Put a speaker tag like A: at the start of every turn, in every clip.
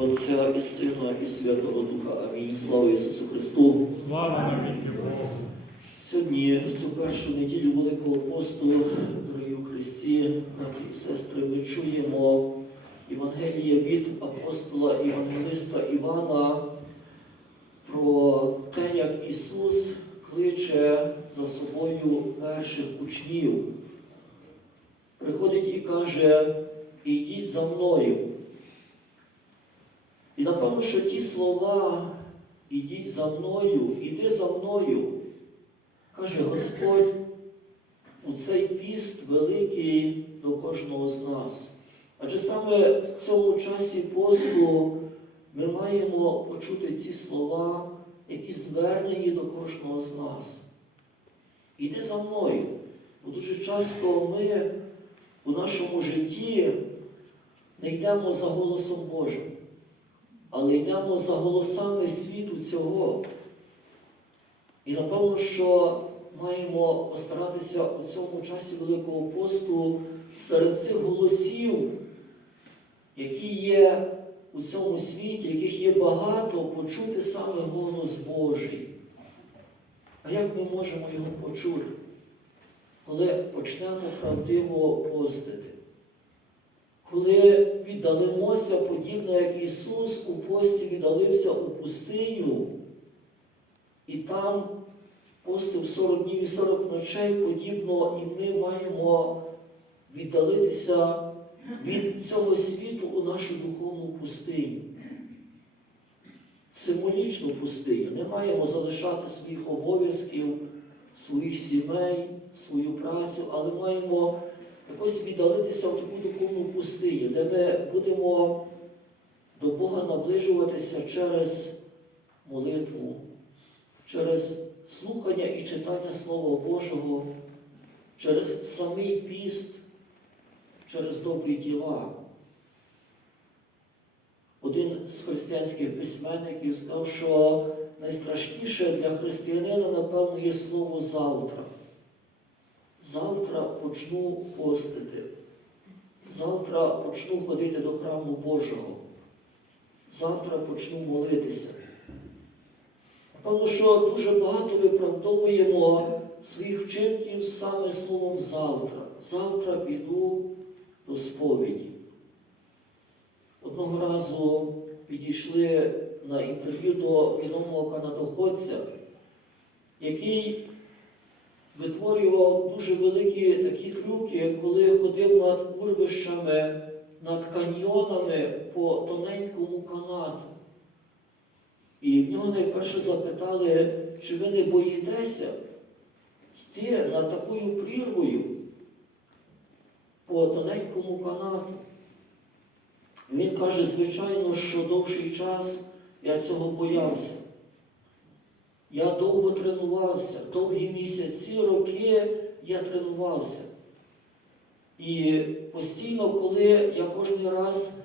A: Отця і Сина, і Святого Духа. Амінь. Слава Ісусу Христу!
B: Слава навіки Богу.
A: Сьогодні, в цю першу неділю Великого посту, дорогі у Христі, браті і сестри, ми чуємо Євангеліє від апостола Євангелиста Івана про те, як Ісус кличе за собою перших учнів. Приходить і каже, ідіть за мною. І напевно, що ті слова, ідіть за мною, іди за мною, каже Господь, у цей піст великий до кожного з нас. Адже саме в цьому часі посту ми маємо почути ці слова, які звернені до кожного з нас. Іди за мною. Бо дуже часто ми у нашому житті не йдемо за голосом Божим, але йдемо за голосами світу цього. І напевно, що маємо постаратися у цьому часі Великого посту серед цих голосів, які є у цьому світі, яких є багато, почути саме голос Божий. А як ми можемо його почути, коли почнемо правдиво постити? Коли віддалимося, подібно як Ісус у пості віддалився у пустиню, і там постив 40 днів і 40 ночей, подібно і ми маємо віддалитися від цього світу у нашу духовну пустиню. Символічну пустиню. Не маємо залишати своїх обов'язків, своїх сімей, свою працю, але маємо якось віддалитися в таку духовну пустиню, де ми будемо до Бога наближуватися через молитву, через слухання і читання Слова Божого, через самий піст, через добрі діла. Один з християнських письменників сказав, що найстрашніше для християнина, напевно, є слово завтра. Завтра почну постити. Завтра почну ходити до храму Божого. Завтра почну молитися. Напевно, що дуже багато виправдовуємо своїх вчинків саме словом завтра. Завтра піду до сповіді. Одного разу підійшли на інтерв'ю до відомого канадоходця, який витворював дуже великі такі трюки, коли ходив над урвищами, над каньйонами по тоненькому канату. І в нього найперше запитали, чи ви не боїтеся йти над такою прірвою по тоненькому канату. Він каже, звичайно, що довший час я цього боявся. Я довго тренувався, довгі місяці, роки я тренувався. І постійно, коли я кожен раз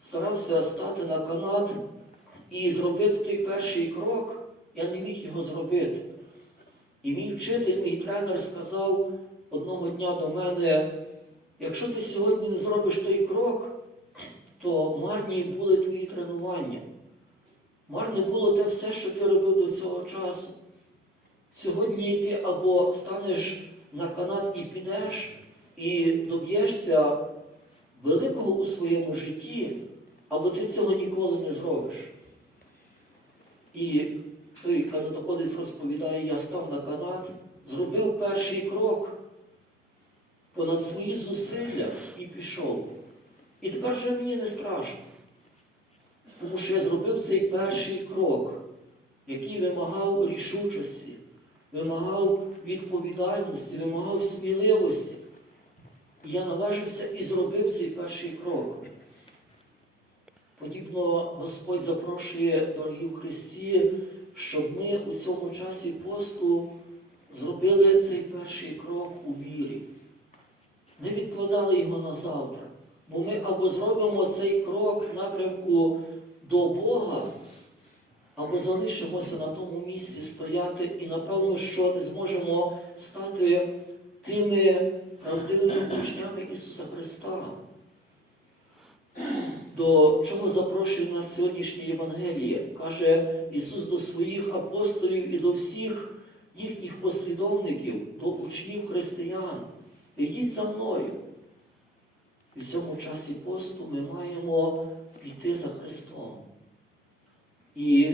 A: старався стати на канат і зробити той перший крок, я не міг його зробити. І мій вчитель, мій тренер сказав одного дня до мене, якщо ти сьогодні не зробиш той крок, то марні були твої тренування. Марне було те все, що ти робив до цього часу. Сьогодні ти або станеш на канат і підеш, і доб'єшся великого у своєму житті, або ти цього ніколи не зробиш. І той канатоходець розповідає, я став на канат, зробив перший крок понад свої зусилля і пішов. І тепер вже мені не страшно. Тому що я зробив цей перший крок, який вимагав рішучості, вимагав відповідальності, вимагав сміливості. І я наважився і зробив цей перший крок. Подібно Господь запрошує, дорогі в Христі, щоб ми у цьому часі посту зробили цей перший крок у вірі. Не відкладали його на завтра. Бо ми або зробимо цей крок напрямку до Бога, або залишимося на тому місці стояти і, напевно, що не зможемо стати тими правдивими учнями Ісуса Христа. до чого запрошує нас сьогоднішнє Євангеліє. Каже Ісус до своїх апостолів і до всіх їхніх послідовників, до учнів християн. Ідіть за мною. І в цьому часі посту ми маємо піти за Христом. І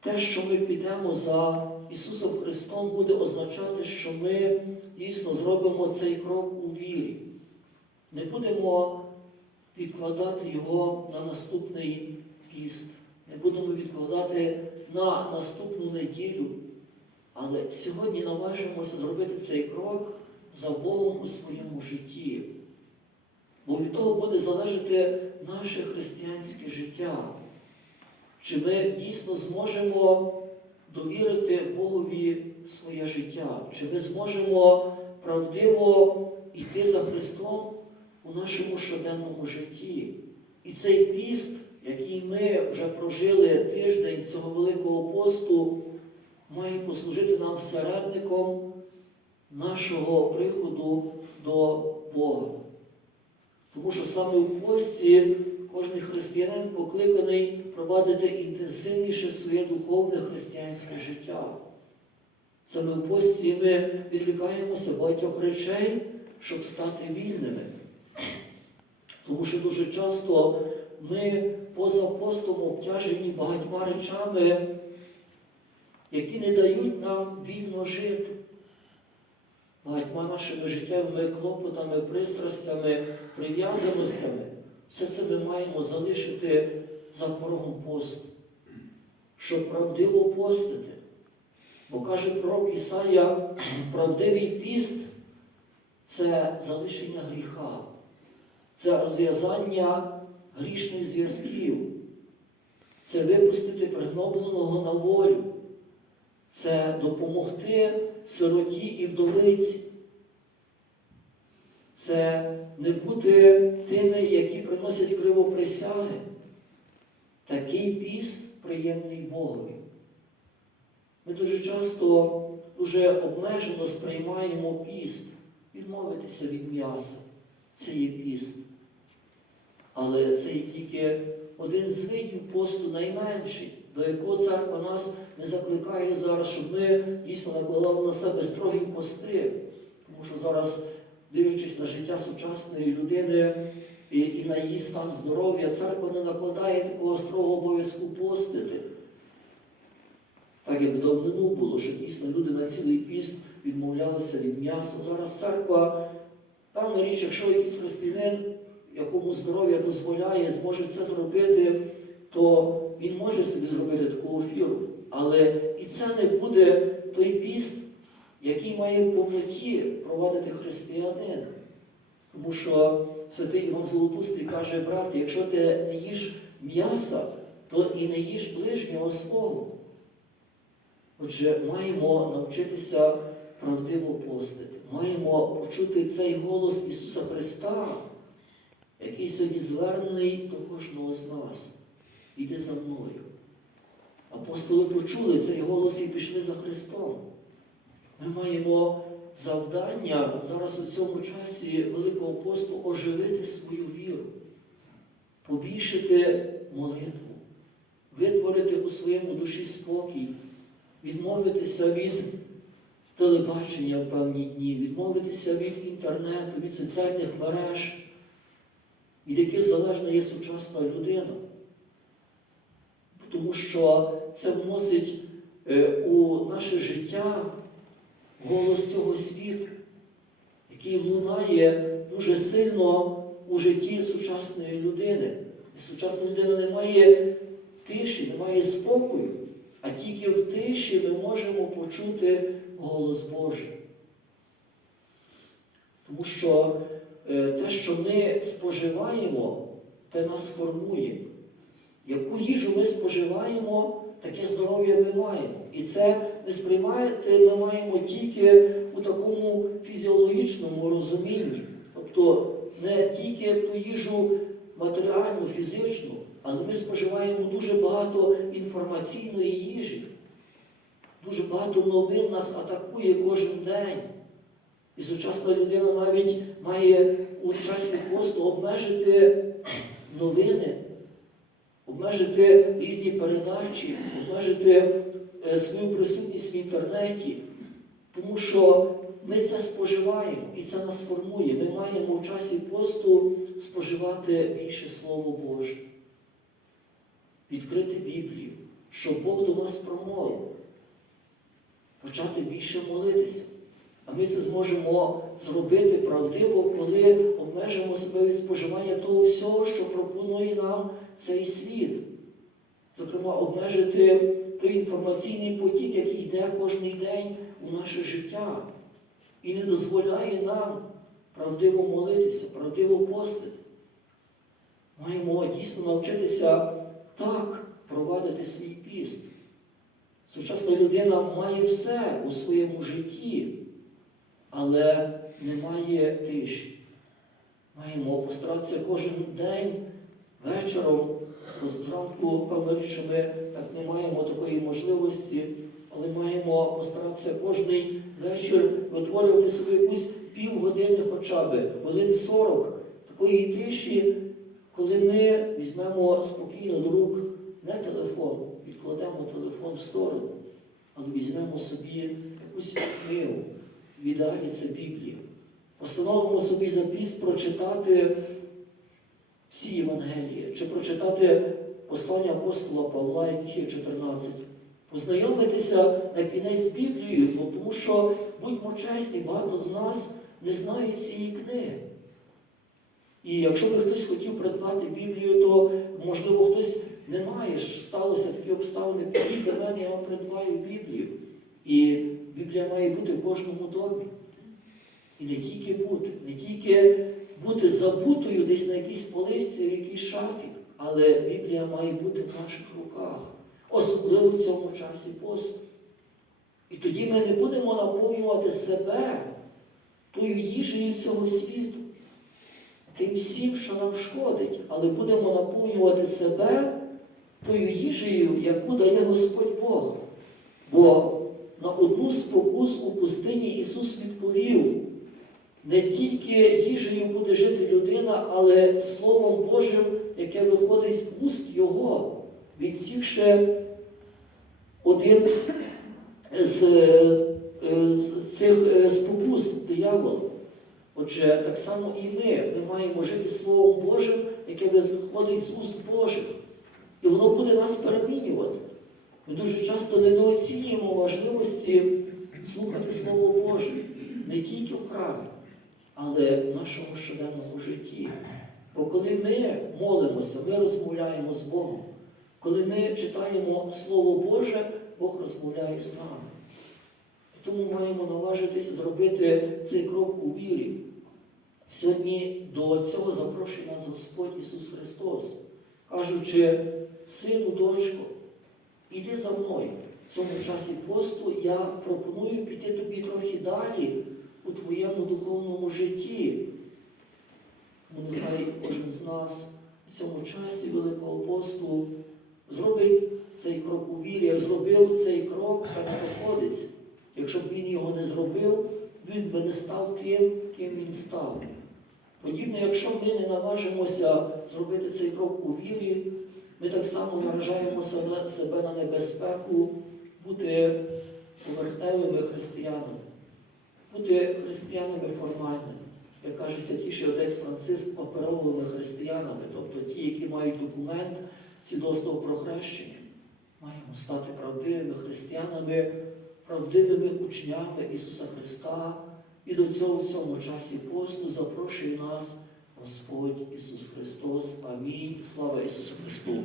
A: те, що ми підемо за Ісусом Христом, буде означати, що ми дійсно зробимо цей крок у вірі. Не будемо відкладати його на наступний піст, не будемо відкладати на наступну неділю. Але сьогодні наважимося зробити цей крок за Богом у своєму житті. Бо від того буде залежати наше християнське життя. Чи ми дійсно зможемо довірити Богові своє життя? Чи ми зможемо правдиво йти за Христом у нашому щоденному житті? І цей піст, який ми вже прожили тиждень цього Великого посту, має послужити нам середником нашого приходу до Бога. Тому що саме у пості кожен християнин покликаний провадити інтенсивніше своє духовне християнське життя. Саме в пості ми відлікаємося багатьох речей, щоб стати вільними. Тому що дуже часто ми поза постом обтяжені багатьма речами, які не дають нам вільно жити. Багатьма нашими життєвими клопотами, пристрастями, прив'язаностями. Все це ми маємо залишити за порогом посту, щоб правдиво постити. Бо каже пророк Ісая, правдивий піст це залишення гріха, це розв'язання грішних зв'язків, це випустити пригнобленого на волю, це допомогти сироті і вдовиці. Це не бути тими, які приносять кривоприсяги. Такий піст приємний Богові. Ми дуже часто дуже обмежено сприймаємо піст, відмовитися від м'яса. Це є піст. Але це є тільки один з видів посту найменший, до якого церква нас не закликає зараз, щоб ми дійсно накладали на себе строгі пости. Тому що зараз, дивлячись на життя сучасної людини і, і на її стан здоров'я, церква не накладає такого строгого обов'язку постити. Так як давнину було, що дійсно люди на цілий піст відмовлялися від м'яса. Зараз церква, певна річ, якщо якийсь християнин, якому здоров'я дозволяє, зможе це зробити, то він може собі зробити таку офіру. Але і це не буде той піст, який має в повноті проводити християнин. Тому що святий Іван Золотустий каже, брат, якщо ти не їш м'яса, то і не їш ближнього свого. Отже, маємо навчитися правдиво постити. Маємо почути цей голос Ісуса Христа, який сьогодні звернений до кожного з нас. Іди за мною. Апостоли почули цей голос і пішли за Христом. Ми маємо завдання зараз у цьому часі Великого посту оживити свою віру, побільшити молитву, витворити у своєму душі спокій, відмовитися від телебачення в певні дні, відмовитися від інтернету, від соціальних мереж, від яких залежна є сучасна людина. Тому що це вносить е, у наше життя голос цього світу, який лунає дуже сильно у житті сучасної людини. Сучасна людина не має тиші, не має спокою, а тільки в тиші ми можемо почути голос Божий. Тому що е, те, що ми споживаємо, те нас формує. Яку їжу ми споживаємо, таке здоров'я ми маємо. І це не сприймаєте, ми маємо тільки у такому фізіологічному розумінні. Тобто не тільки ту їжу матеріальну, фізичну, але ми споживаємо дуже багато інформаційної їжі. Дуже багато новин нас атакує кожен день. І сучасна людина навіть має у часі посту обмежити новини, обмежити різні передачі, обмежити е, свою присутність в інтернеті, тому що ми це споживаємо і це нас формує. Ми маємо в часі посту споживати більше Слово Боже, відкрити Біблію, щоб Бог до нас промовив, почати більше молитися. А ми це зможемо зробити правдиво, коли обмежимо себе від споживання того всього, що пропонує нам цей світ. Зокрема, обмежити той інформаційний потік, який йде кожен день у наше життя і не дозволяє нам правдиво молитися, правдиво постити. Маємо дійсно навчитися так провадити свій піст. Сучасна людина має все у своєму житті, але немає тиші. Маємо постаратися кожен день вечором, зранку, певно, що ми так не маємо такої можливості, але маємо постаратися кожен вечір витворювати собі якусь півгодини хоча б, годин 40 такої тиші, коли ми візьмемо спокійно до рук не телефон, відкладемо телефон в сторону, але візьмемо собі якусь книгу, в ідеалі це Біблія. Постановимо собі за піст прочитати всі Євангелії, чи прочитати послання апостола Павла, яких є 14. Познайомитися на кінець з Біблією, тому що, будьмо чесні, багато з нас не знають цієї книги. І якщо би хтось хотів придбати Біблію, то, можливо, хтось не має, сталося такі обставини, підіть до мене, я вам придбаю Біблію. І Біблія має бути в кожному домі. І не тільки бути, не тільки бути забутою десь на якійсь поличці, в якійсь шафі, але Біблія має бути в наших руках, особливо в цьому часі посту. І тоді ми не будемо наповнювати себе тою їжею цього світу, тим всім, що нам шкодить, але будемо наповнювати себе тою їжею, яку дає Господь Бог. Бо на одну спокус у пустині Ісус відповів, не тільки їжею буде жити людина, але Словом Божим, яке виходить з уст Його, відсікши один з, е, з цих е, спокус диявола. Отже, так само і ми. Ми маємо жити Словом Божим, яке виходить з уст Божих. І воно буде нас перемінювати. Ми дуже часто недооцінюємо важливості слухати Слово Боже не тільки в храмі, але в нашому щоденному житті. Бо коли ми молимося, ми розмовляємо з Богом. Коли ми читаємо Слово Боже, Бог розмовляє з нами. Тому маємо наважитися зробити цей крок у вірі. Сьогодні до цього запрошує нас Господь Ісус Христос, кажучи, сину, дочко, іди за мною. В цьому часі посту я пропоную піти тобі трохи далі у твоєму духовному житті. Тому нехай кожен з нас в цьому часі Великого посту зробить цей крок у вірі, як зробив цей крок, так проходиться. Якщо б він його не зробив, він би не став тим, ким він став. Подібно, якщо ми не наважимося зробити цей крок у вірі, ми так само наражаємо себе, на небезпеку бути поверхневими християнами, бути християнами формальними. Як каже святіший отець Франциск, паперовими християнами, тобто ті, які мають документ свідоцтво про хрещення, маємо стати правдивими християнами, правдивими учнями Ісуса Христа. І до цього в цьому часі посту запрошує нас Господь Ісус Христос. Амінь. Слава Ісусу Христу!